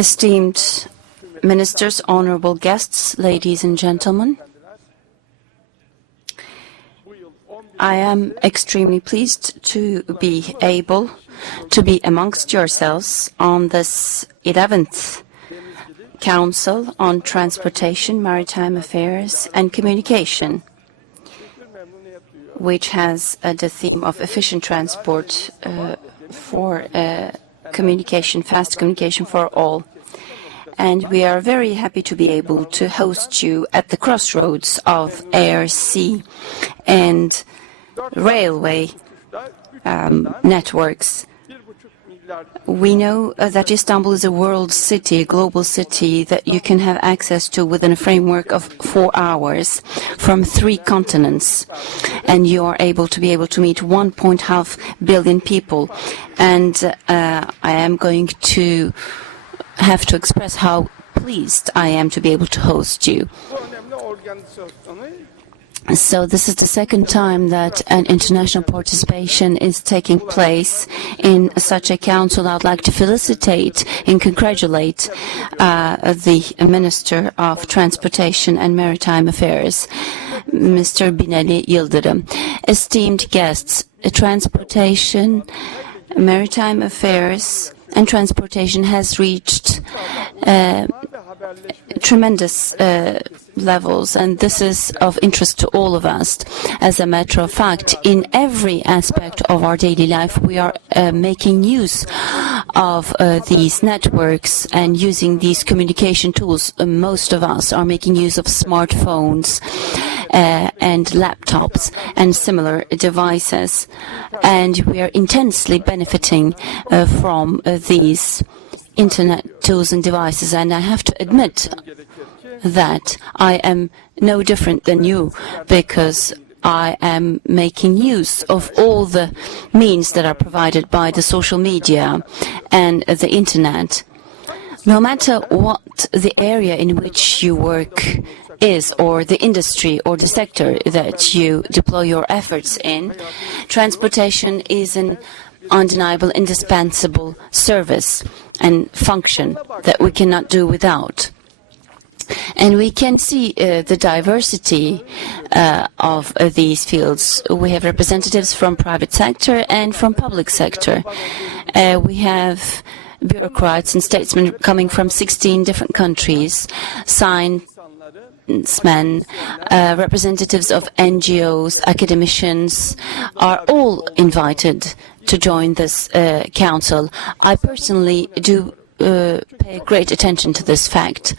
Esteemed ministers, honorable guests, ladies and gentlemen, I am extremely pleased to be able to be amongst yourselves on this 11th Council on Transportation, Maritime Affairs and Communication, which has the theme of efficient transport for communication, fast communication for all. And we are very happy to be able to host you at the crossroads of air, sea, and railway networks. We know that Istanbul is a world city, a global city that you can have access to within a framework of 4 hours from 3 continents. And you are able to meet 1.5 billion people. And I am going to have to express how pleased I am to be able to host you. So this is the second time that an international participation is taking place in such a council. I would like to felicitate and congratulate the Minister of Transportation and Maritime Affairs, Mr. Binali Yıldırım. Esteemed guests, transportation, maritime affairs and transportation has reached tremendous levels, and this is of interest to all of us. As a matter of fact, in every aspect of our daily life, we are making use of these networks and using these communication tools. Most of us are making use of smartphones and laptops and similar devices, and we are intensely benefiting from these internet tools and devices. And I have to admit that I am no different than you, because I am making use of all the means that are provided by the social media and the internet. No matter what the area in which you work is, or the industry or the sector that you deploy your efforts in, transportation is an undeniable, indispensable service and function that we cannot do without. And we can see the diversity of these fields. We have representatives from private sector and from public sector. We have bureaucrats and statesmen coming from 16 different countries, scientists, representatives of NGOs, academicians are all invited to join this council. I personally do pay great attention to this fact,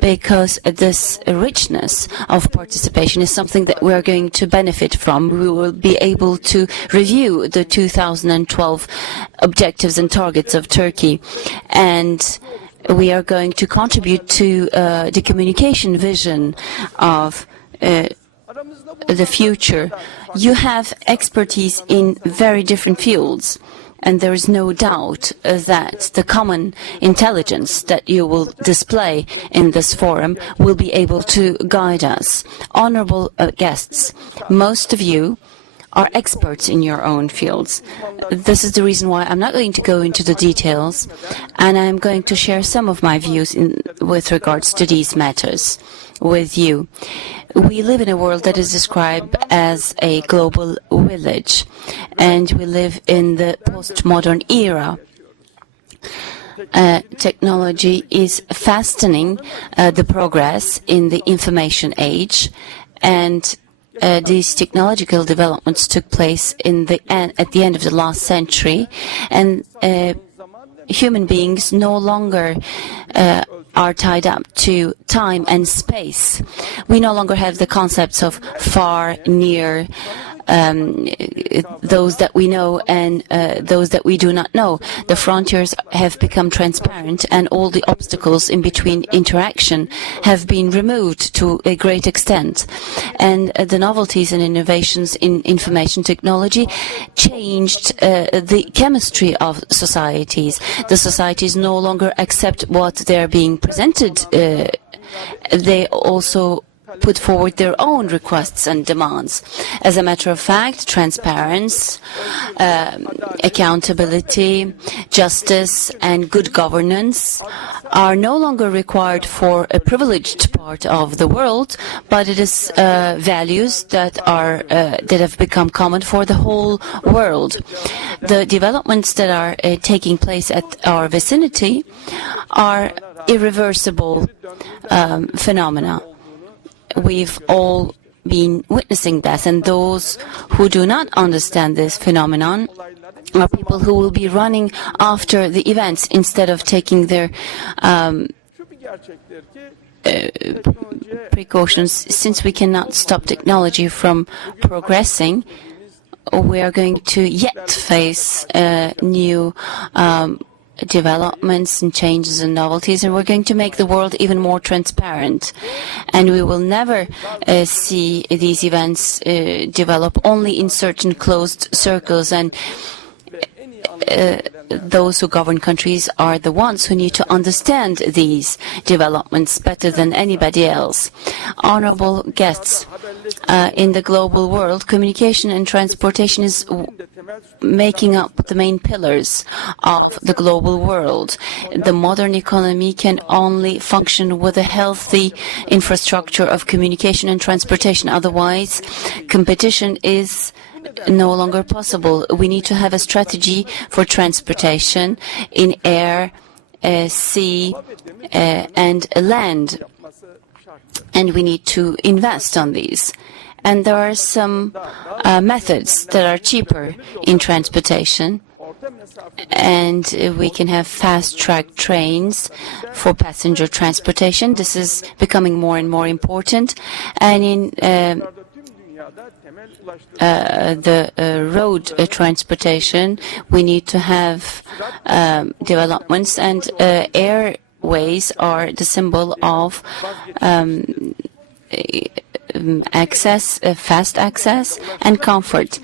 because this richness of participation is something that we are going to benefit from. We will be able to review the 2012 objectives and targets of Turkey, and we are going to contribute to the communication vision of the future. You have expertise in very different fields, and there is no doubt that the common intelligence that you will display in this forum will be able to guide us. Honorable guests, most of you are experts in your own fields. This is the reason why I'm not going to go into the details, and I'm going to share some of my views with regards to these matters with you. We live in a world that is described as a global village, and we live in the postmodern era. Technology is fastening the progress in the information age, and these technological developments took place at the end of the last century, and human beings no longer are tied up to time and space. We no longer have the concepts of far, near, those that we know and those that we do not know. The frontiers have become transparent, and all the obstacles in between interaction have been removed to a great extent. And the novelties and innovations in information technology changed the chemistry of societies. The societies no longer accept what they are being presented. They also put forward their own requests and demands. As a matter of fact, transparency, accountability, justice, and good governance are no longer required for a privileged part of the world, but it is values that have become common for the whole world. The developments that are taking place at our vicinity are irreversible phenomena. We've all been witnessing that, and those who do not understand this phenomenon are people who will be running after the events instead of taking their precautions. Since we cannot stop technology from progressing, we are going to yet face new developments and changes and novelties, and we're going to make the world even more transparent. And we will never see these events develop only in certain closed circles, and those who govern countries are the ones who need to understand these developments better than anybody else. Honorable guests, in the global world, communication and transportation is making up the main pillars of the global world. The modern economy can only function with a healthy infrastructure of communication and transportation. Otherwise, competition is no longer possible. We need to have a strategy for transportation in air, sea, and land. And we need to invest on these. And there are some methods that are cheaper in transportation. And we can have fast-track trains for passenger transportation. This is becoming more and more important. And in the road transportation, we need to have developments, and airways are the symbol of access, fast access, and comfort.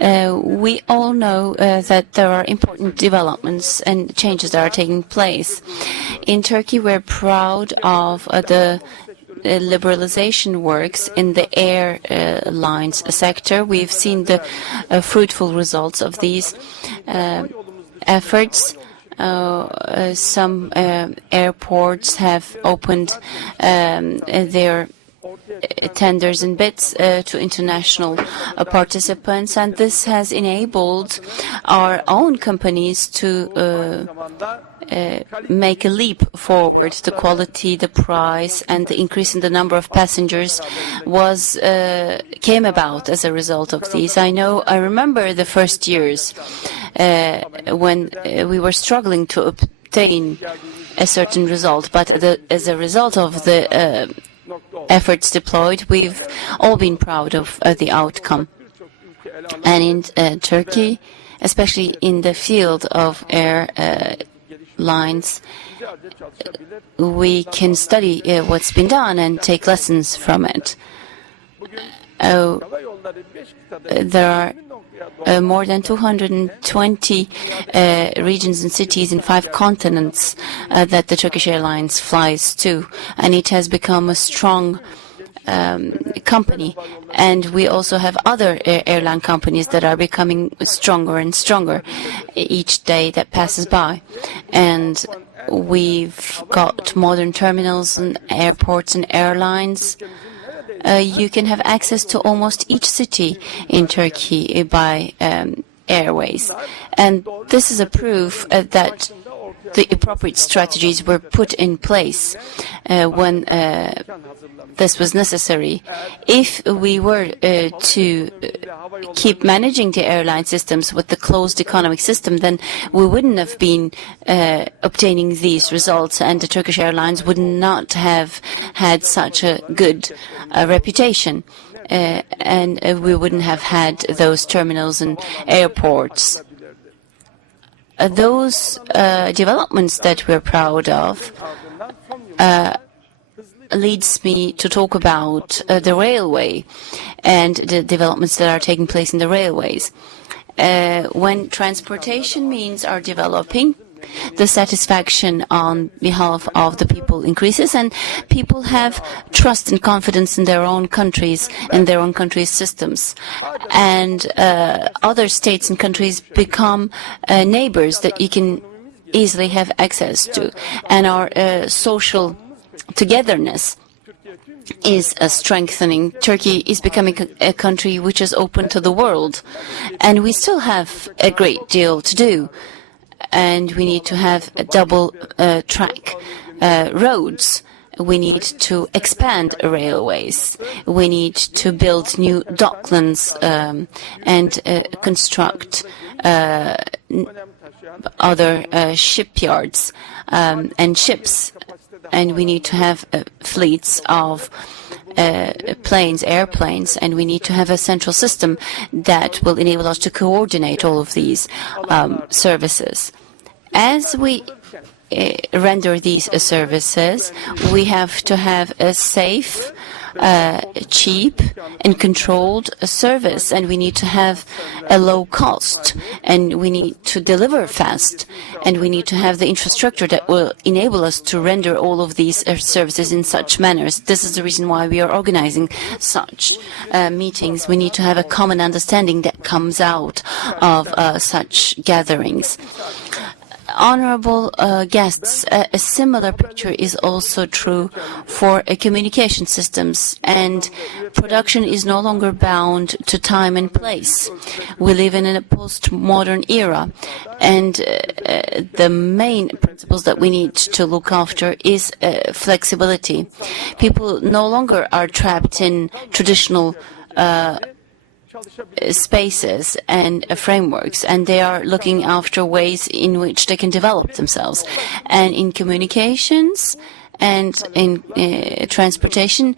We all know that there are important developments and changes that are taking place. In Turkey, we're proud of the liberalization works in the airlines sector. We've seen the fruitful results of these efforts. Some airports have opened their tenders and bids to international participants, and this has enabled our own companies to make a leap forward. The quality, the price, and the increase in the number of passengers came about as a result of these. I remember the first years when we were struggling to obtain a certain result, but as a result of the efforts deployed, we've all been proud of the outcome. And in Turkey, especially in the field of airlines, we can study what's been done and take lessons from it. There are more than 220 regions and cities in 5 continents that the Turkish Airlines flies to, and it has become a strong company. And we also have other airline companies that are becoming stronger and stronger each day that passes by. And we've got modern terminals and airports and airlines. You can have access to almost each city in Turkey by airways. And this is a proof that the appropriate strategies were put in place when this was necessary. If we were to keep managing the airline systems with the closed economic system, then we wouldn't have been obtaining these results, and the Turkish Airlines would not have had such a good reputation. And we wouldn't have had those terminals and airports. Those developments that we're proud of leads me to talk about the railway and the developments that are taking place in the railways. When transportation means are developing, The satisfaction on behalf of the people increases, and people have trust and confidence in their own countries and their own countries' systems. And other states and countries become neighbors that you can easily have access to. And our social togetherness is strengthening. Turkey is becoming a country which is open to the world, and we still have a great deal to do, and we need to have a double track roads. We need to expand railways. We need to build new docklands and construct other shipyards and ships. And we need to have fleets of airplanes, and we need to have a central system that will enable us to coordinate all of these services. As we render these services, we have to have a safe, cheap and controlled service, and we need to have a low cost, and we need to deliver fast, and we need to have the infrastructure that will enable us to render all of these services in such manners. This is the reason why we are organizing such meetings. We need to have a common understanding that comes out of such gatherings. Honorable guests, a similar picture is also true for communication systems, and production is no longer bound to time and place. We live in a postmodern era, and the main principles that we need to look after is flexibility. People no longer are trapped in traditional spaces and frameworks, and they are looking after ways in which they can develop themselves. And in communications and in transportation,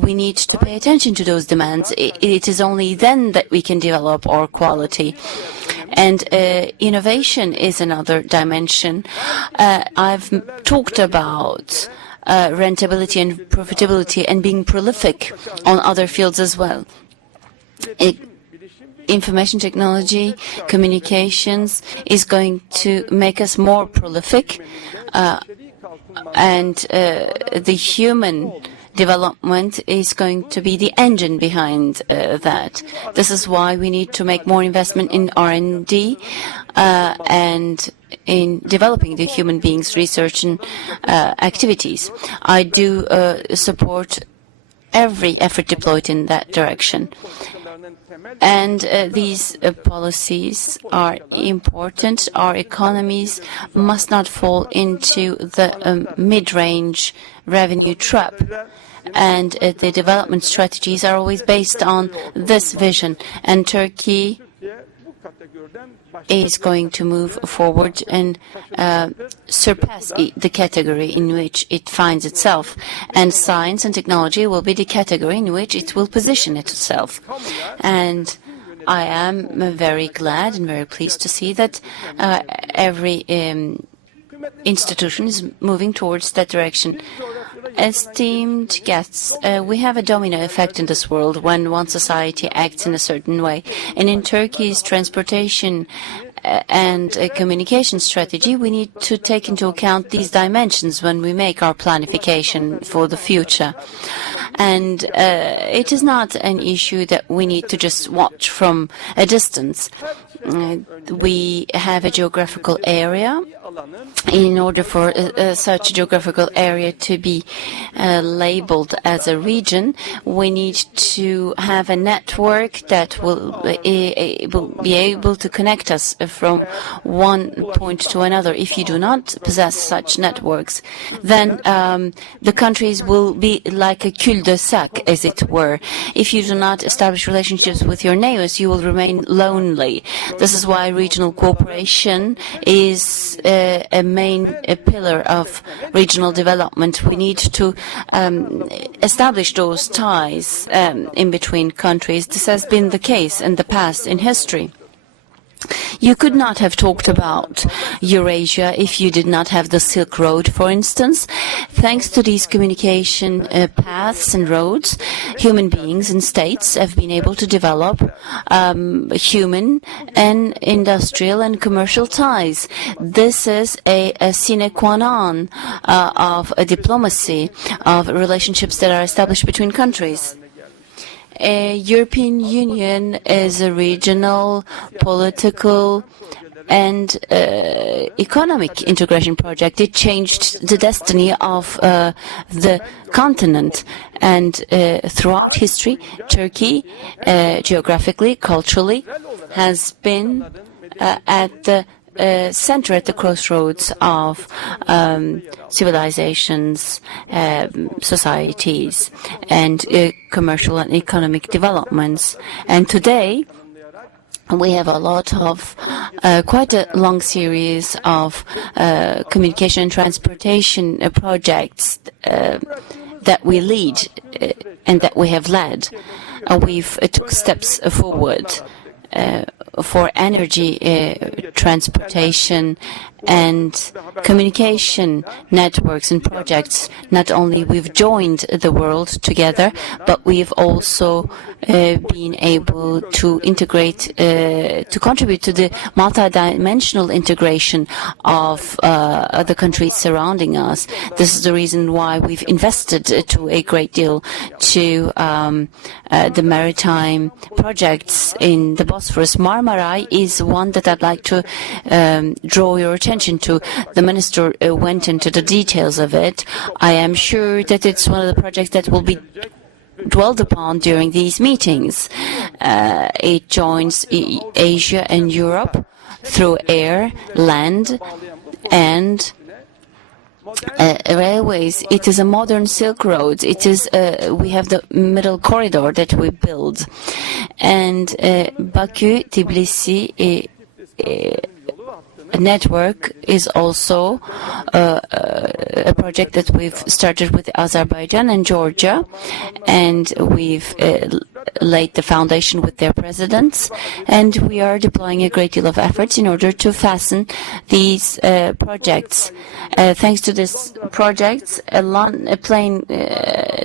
we need to pay attention to those demands. It is only then that we can develop our quality. And innovation is another dimension. I've talked about rentability and profitability and being prolific on other fields as well. Information technology, communications is going to make us more prolific, and the human development is going to be the engine behind that. This is why we need to make more investment in R&D and in developing the human beings' research and activities. I do support every effort deployed in that direction. And these policies are important. Our economies must not fall into the mid-range revenue trap. And the development strategies are always based on this vision. And Turkey is going to move forward and surpass the category in which it finds itself. And science and technology will be the category in which it will position itself. And I am very glad and very pleased to see that every institution is moving towards that direction. Esteemed guests, we have a domino effect in this world when one society acts in a certain way. And in Turkey's transportation and communication strategy, we need to take into account these dimensions when we make our planification for the future. And it is not an issue that we need to just watch from a distance. We have a geographical area. In order for such a geographical area to be labeled as a region, we need to have a network that will be able to connect us from one point to another. If you do not possess such networks, then the countries will be like a cul-de-sac, as it were. If you do not establish relationships with your neighbors, you will remain lonely. This is why regional cooperation is a main pillar of regional development. We need to establish those ties in between countries. This has been the case in the past, in history. You could not have talked about Eurasia if you did not have the Silk Road, for instance. Thanks to these communication paths and roads, human beings and states have been able to develop human and industrial and commercial ties. This is a sine qua non of a diplomacy, of relationships that are established between countries. European Union is a regional, political, and economic integration project. It changed the destiny of the continent. And throughout history, Turkey, geographically, culturally, has been at the center, at the crossroads of civilizations, societies, and commercial and economic developments. And today, we have a lot of, quite a long series of communication and transportation projects that we lead and that we have led. We've took steps forward for energy transportation and communication networks and projects. Not only we've joined the world together, but we've also been able to integrate, to contribute to the multidimensional integration of the countries surrounding us. This is the reason why we've invested to a great deal to the maritime projects in the Bosphorus. Marmaray is one that I'd like to draw your attention to. The minister went into the details of it. I am sure that it's one of the projects that will be dwelled upon during these meetings. It joins Asia and Europe through air, land, and railways. It is a modern Silk Road. It is we have the middle corridor that we build, and Baku, Tbilisi network is also a project that we've started with Azerbaijan and Georgia, and we've laid the foundation with their presidents, and we are deploying a great deal of efforts in order to fasten these projects. Thanks to these projects, a plane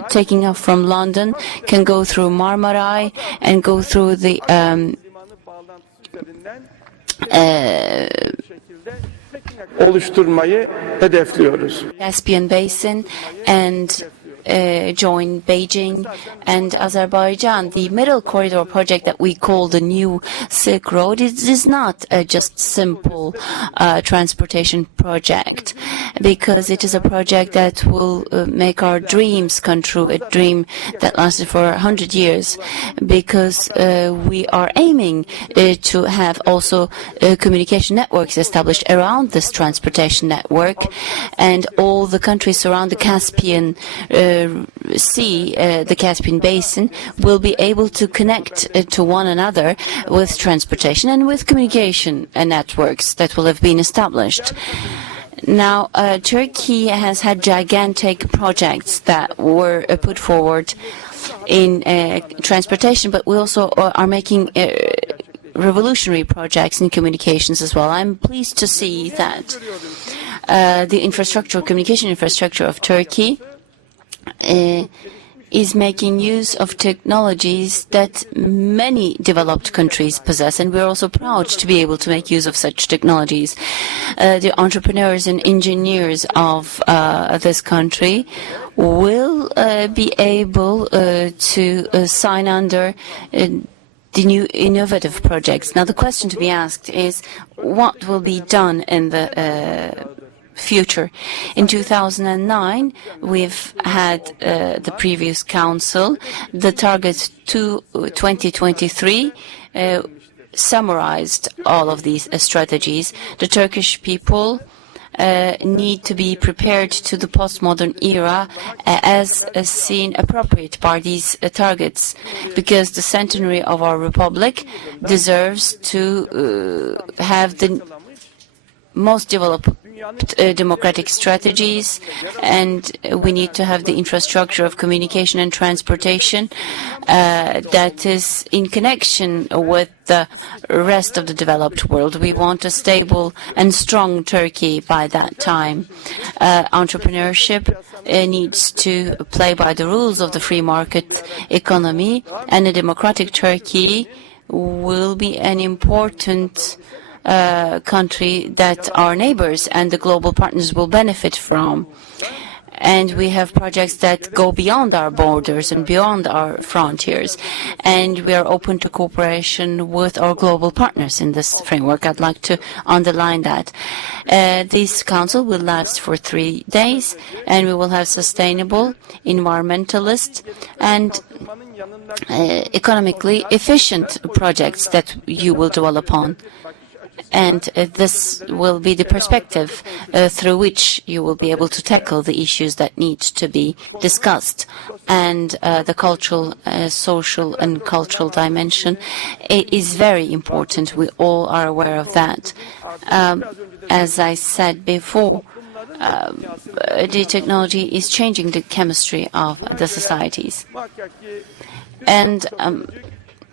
taking off from London can go through Marmaray and go through the oluşturmayı hedefliyoruz. Caspian Basin and join Beijing and Azerbaijan. The middle corridor project that we call the new Silk Road is not a just simple transportation project, because it is a project that will make our dreams come true, a dream that lasted for 100 years, because we are aiming to have also communication networks established around this transportation network, and all the countries surround the Caspian Sea, the Caspian Basin, will be able to connect to one another with transportation and with communication networks that will have been established. Now, Turkey has had gigantic projects that were put forward in transportation, but we also are making revolutionary projects in communications as well. I'm pleased to see that the infrastructure, communication infrastructure of Turkey is making use of technologies that many developed countries possess, and we're also proud to be able to make use of such technologies. The entrepreneurs and engineers of this country will be able to sign under the new innovative projects. Now, the question to be asked is, what will be done in the future? In 2009, we've had the previous council. The target to 2023 summarized all of these strategies. The Turkish people need to be prepared to the postmodern era as seen appropriate by these targets, because the centenary of our republic deserves to have the most democratic strategies, and we need to have the infrastructure of communication and transportation that is in connection with the rest of the developed world. We want a stable and strong Turkey by that time. Entrepreneurship needs to play by the rules of the free market economy, and a democratic Turkey will be an important country that our neighbors and the global partners will benefit from. And we have projects that go beyond our borders and beyond our frontiers. And we are open to cooperation with our global partners in this framework. I'd like to underline that. This council will last for 3 days, and we will have sustainable, environmentalist, and economically efficient projects that you will dwell upon. And this will be the perspective through which you will be able to tackle the issues that need to be discussed. And the cultural, social and cultural dimension is very important. We all are aware of that. As I said before, the technology is changing the chemistry of the societies. And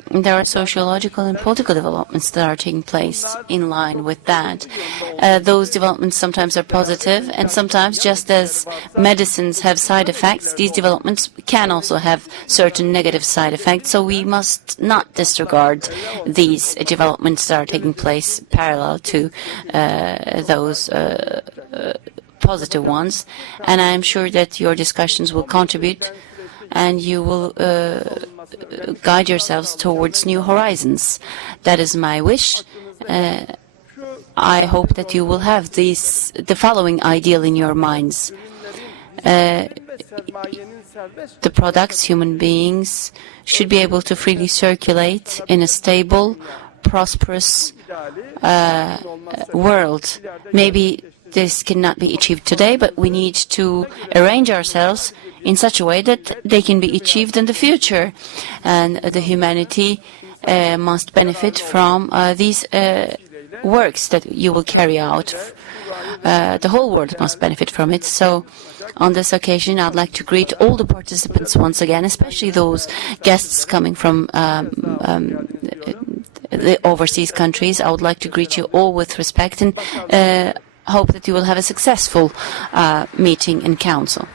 there are sociological and political developments that are taking place in line with that. Those developments sometimes are positive, and sometimes, just as medicines have side effects, these developments can also have certain negative side effects. So we must not disregard these developments that are taking place parallel to those positive ones. And I am sure that your discussions will contribute, and you will guide yourselves towards new horizons. That is my wish. I hope that you will have the following ideal in your minds. The products, human beings, should be able to freely circulate in a stable, prosperous world. Maybe this cannot be achieved today, but we need to arrange ourselves in such a way that they can be achieved in the future. And the humanity must benefit from these works that you will carry out. The whole world must benefit from it. So on this occasion, I'd like to greet all the participants once again, especially those guests coming from the overseas countries. I would like to greet you all with respect and hope that you will have a successful meeting in Council.